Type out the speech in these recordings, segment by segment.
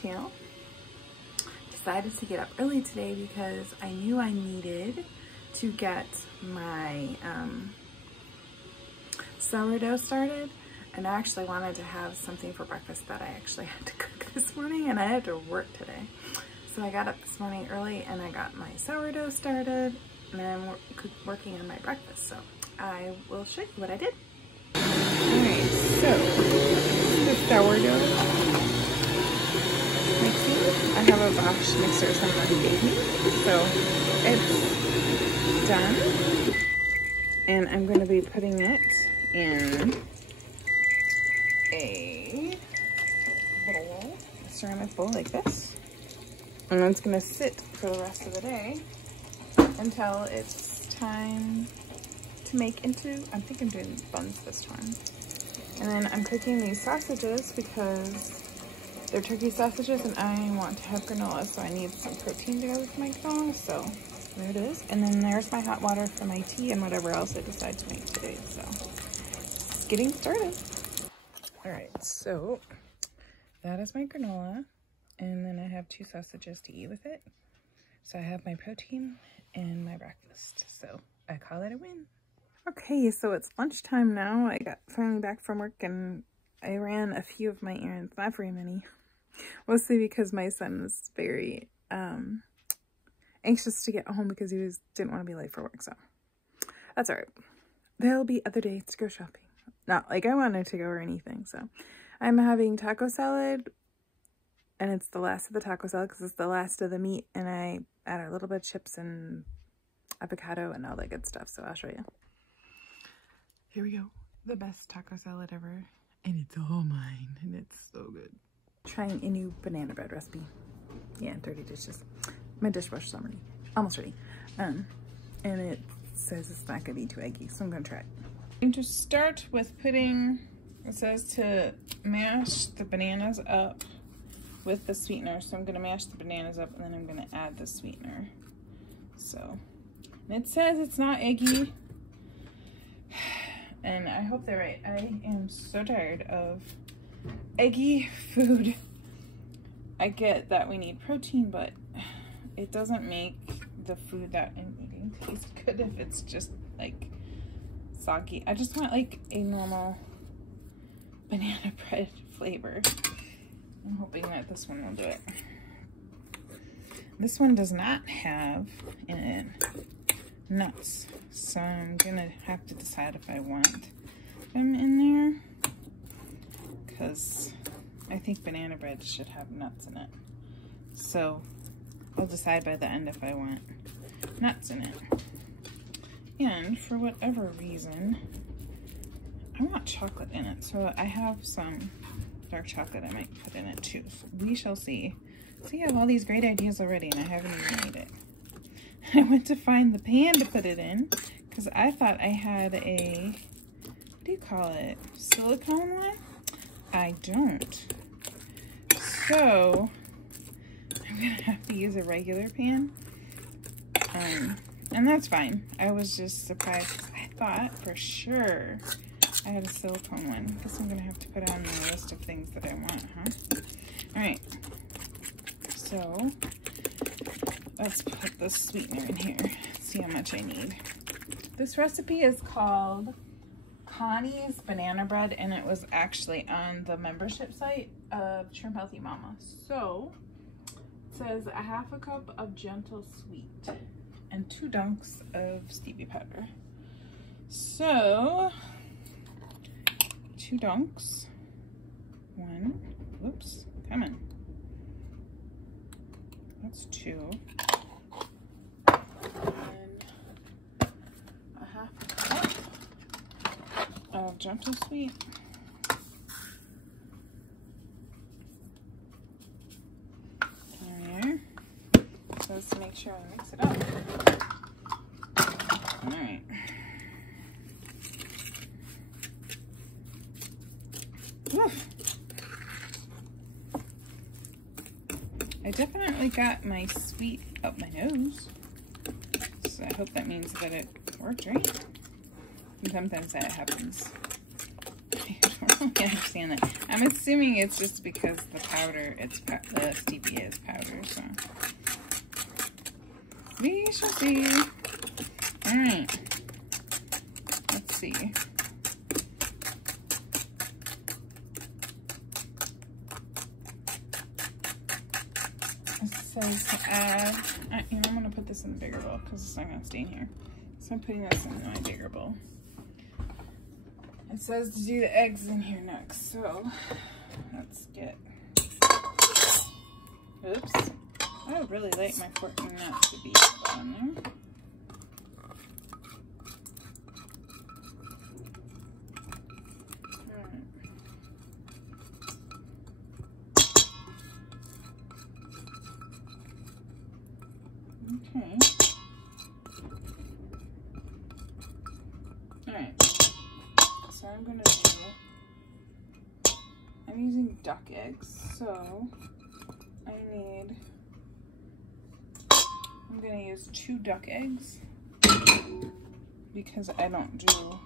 channel. Decided to get up early today because I knew I needed to get my sourdough started, and I actually wanted to have something for breakfast that I actually had to cook this morning, and I had to work today. So I got up this morning early and I got my sourdough started, and I'm working on my breakfast, so I will show you what I did. Alright, so the sourdough mixing. I have a Bosch mixer somebody gave me, so it's done. And I'm going to be putting it in a bowl, a ceramic bowl like this. And then it's going to sit for the rest of the day until it's time to make into, I think I'm doing buns this time. And then I'm cooking these sausages because they're turkey sausages and I want to have granola, so I need some protein to go with my granola, so there it is. And then there's my hot water for my tea and whatever else I decide to make today, so it's getting started. All right, so that is my granola, and then I have 2 sausages to eat with it. So I have my protein and my breakfast, so I call it a win. Okay, so it's lunchtime now. I got finally back from work and I ran a few of my errands, not very many, mostly because my son was very anxious to get home because he didn't want to be late for work, so that's all right. There'll be other days to go shopping. Not like I wanted to go or anything, so I'm having taco salad, and it's the last of the taco salad because it's the last of the meat, and I add a little bit of chips and avocado and all that good stuff, so I'll show you. Here we go. The best taco salad ever. And it's all mine, and it's so good. Trying a new banana bread recipe. Yeah, dirty dishes. My dishwasher's almost ready. And it says it's not gonna be too eggy, so I'm gonna try it. I'm going to start with putting, it says to mash the bananas up with the sweetener. So I'm gonna mash the bananas up and then I'm gonna add the sweetener. So, and it says it's not eggy. And I hope they're right. I am so tired of eggy food. I get that we need protein, but it doesn't make the food that I'm eating taste good if it's just like soggy. I just want like a normal banana bread flavor. I'm hoping that this one will do it. This one does not have in it nuts, so I'm gonna have to decide if I want them in there, because I think banana bread should have nuts in it. So I'll decide by the end if I want nuts in it. And for whatever reason, I want chocolate in it, so I have some dark chocolate I might put in it too. So we shall see. See, I have all these great ideas already and I haven't even made it. I went to find the pan to put it in because I thought I had a, what do you call it, silicone one? I don't. So I'm gonna have to use a regular pan. And that's fine. I was just surprised because I thought for sure I had a silicone one. I guess I'm gonna have to put it on the list of things that I want, huh? All right. So let's put the sweetener in here. See how much I need. This recipe is called Connie's Banana Bread, and it was actually on the membership site of Shrimp Healthy Mama. So it says 1/2 cup of gentle sweet and 2 dunks of stevia powder. So 2 dunks. 1. Whoops. Come on. That's 2. And 1/2 cup of gentle sweet. There. So let's make sure I mix it up. All right. Oof. I definitely got my sweet up my nose, so I hope that means that it worked right. And sometimes that happens. I don't don't understand that. I'm assuming it's just because the powder, the stevia is powder, so. We shall see. Alright. Let's see. It says to add, you know, I'm going to put this in the bigger bowl because it's not going to stay in here. So I'm putting this in my bigger bowl. It says to do the eggs in here next, so let's get, oops. I would really like my fork not to be on there. Okay. Alright. So I'm gonna do, I'm using duck eggs, so I'm gonna use 2 duck eggs because I don't do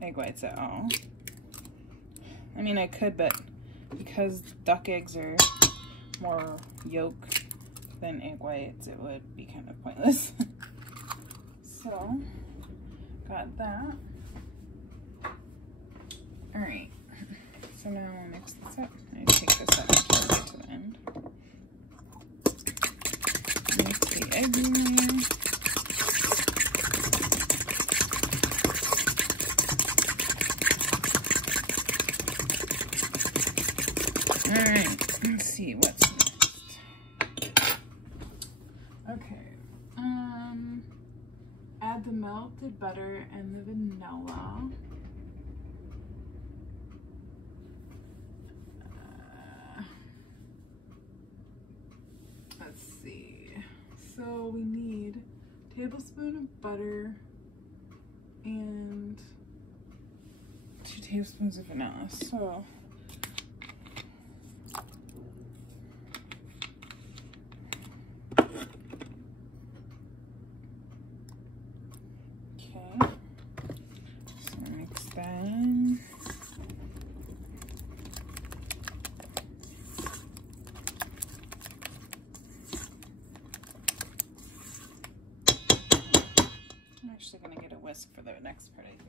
egg whites at all. I mean, I could, but because duck eggs are more yolk than egg whites, it would be kind of pointless. So, got that. Alright, so now I'll mix this up. I take this up to the end. Mix the egg in there. Alright, let's see what's next. Okay, add the melted butter and the vanilla. Let's see. So we need a tablespoon of butter and 2 tablespoons of vanilla. So that in. I'm actually going to get a whisk for the next part, I think.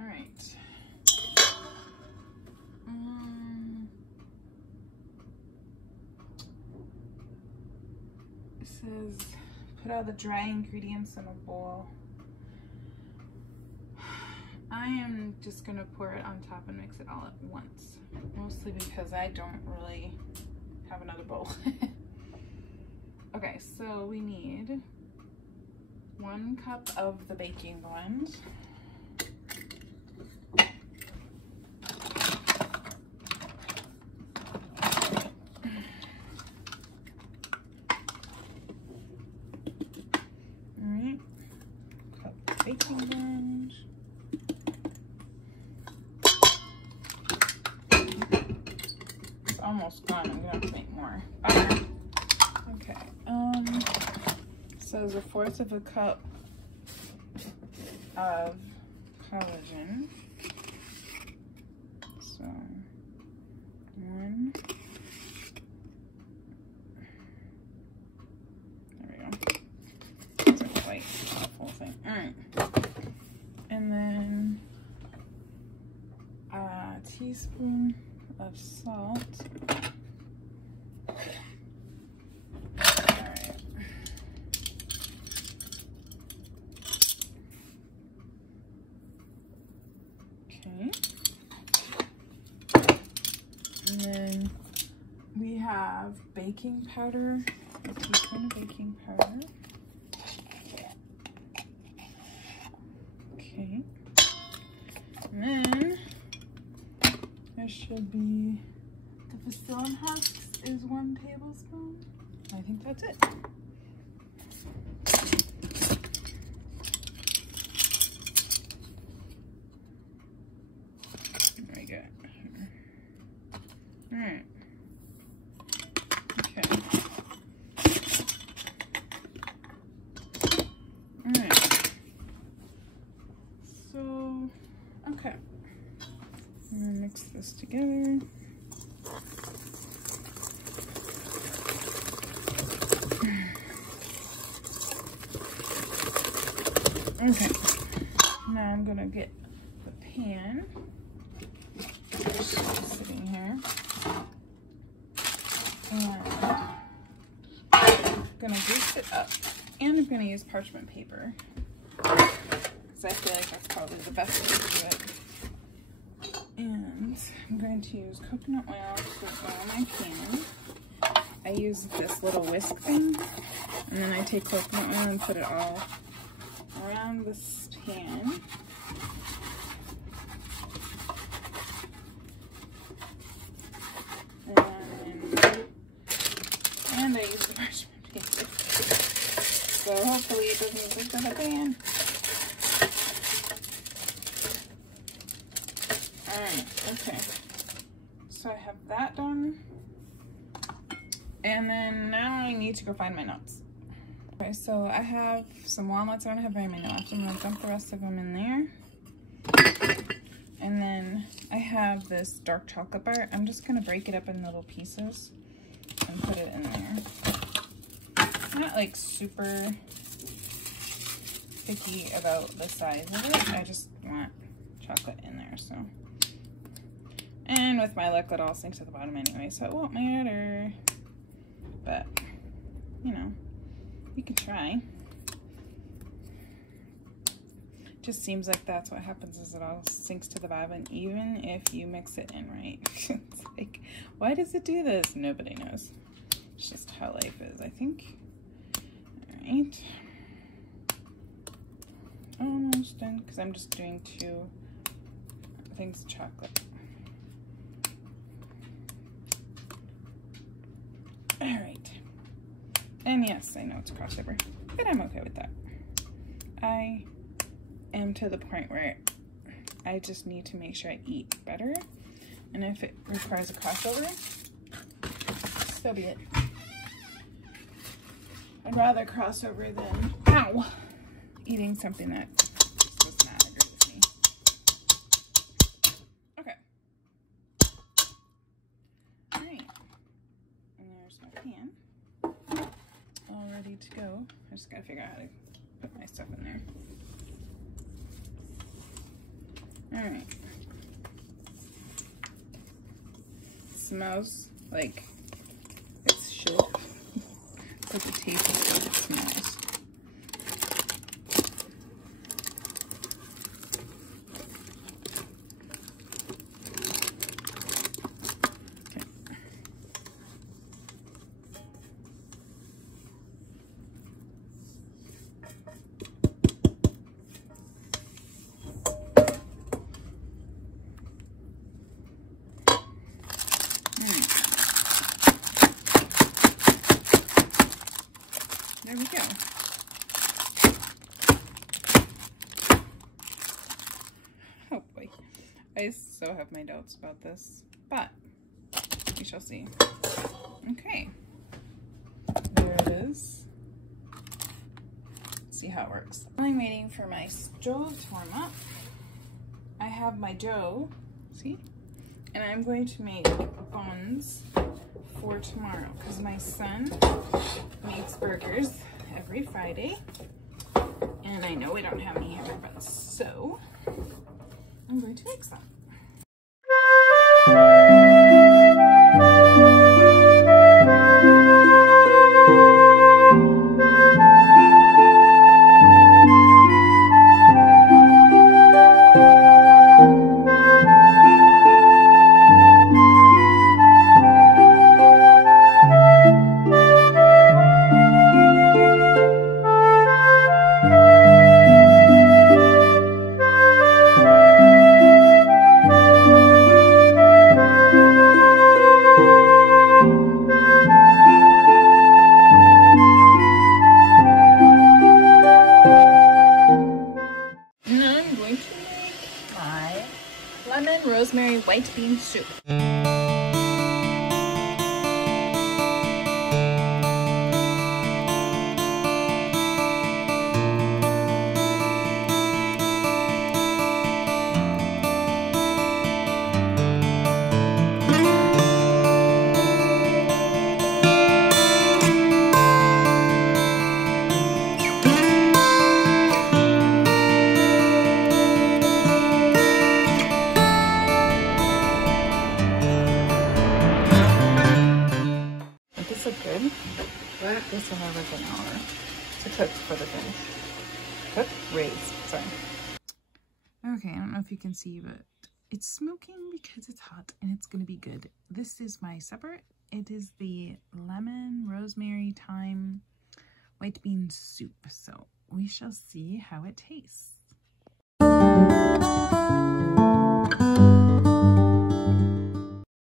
Alright. It says put all the dry ingredients in a bowl. I am just gonna pour it on top and mix it all at once, mostly because I don't really have another bowl. Okay, so we need 1 cup of the baking blend. Alright, cup of baking blend. Almost gone. I'm gonna have to make more. Okay. So there's 1/4 of a cup of collagen. So 1. There we go. It's like white, the whole thing. All right. And then a teaspoon of salt. Alright. Okay. And then we have baking powder, a teaspoon of baking powder. Okay. And then there should be, the Facilin husks is 1 tablespoon. I think that's it. There we go. Alright. Okay. Alright. So Okay, now I'm gonna get the pan. It's sitting here. And I'm gonna grease it up. And I'm gonna use parchment paper. Because I feel like that's probably the best way to do it. And I'm going to use coconut oil to oil my pan. I use this little whisk thing. And then I take coconut oil and put it all around this pan. And I use the parchment paper. So hopefully it doesn't stick to the pan. Alright, okay. So I have that done. And then now I need to go find my nuts. Okay, so I have some walnuts. I don't have very many left. I'm going to dump the rest of them in there. And then I have this dark chocolate bar. I'm just going to break it up in little pieces and put it in there. I'm not like super picky about the size of it. I just want chocolate in there, so. And with my luck, it all sinks to the bottom anyway, so it won't matter. But, you know, you can try. Just seems like that's what happens, is it all sinks to the bottom even if you mix it in right. It's like, why does it do this? Nobody knows. It's just how life is, I think. Alright. Almost done, because I'm just doing 2 things of chocolate. Alright. And yes, I know it's a crossover, but I'm okay with that. I am to the point where I just need to make sure I eat better. And if it requires a crossover, so be it. I'd rather crossover than, ow, eating something that just does not agree with me. Okay. Alright. And there's my pan. All ready to go. I just gotta figure out how to put my stuff in there. Alright. Smells like it should. But the taste is what it smells. Okay. There we go. Oh boy. I so have my doubts about this, but we shall see. Okay. There it is. Let's see how it works. I'm waiting for my stove to warm up. I have my dough, see? And I'm going to make buns for tomorrow because my son makes burgers every Friday and I know we don't have any hamburger buns, so I'm going to make some. Rosemary white bean soup. good. What? This will have like an hour to cook for the finish. Cook? Raise. Sorry. Okay, I don't know if you can see, but it's smoking because it's hot and it's gonna be good. This is my supper. It is the lemon, rosemary, thyme, white bean soup. So we shall see how it tastes.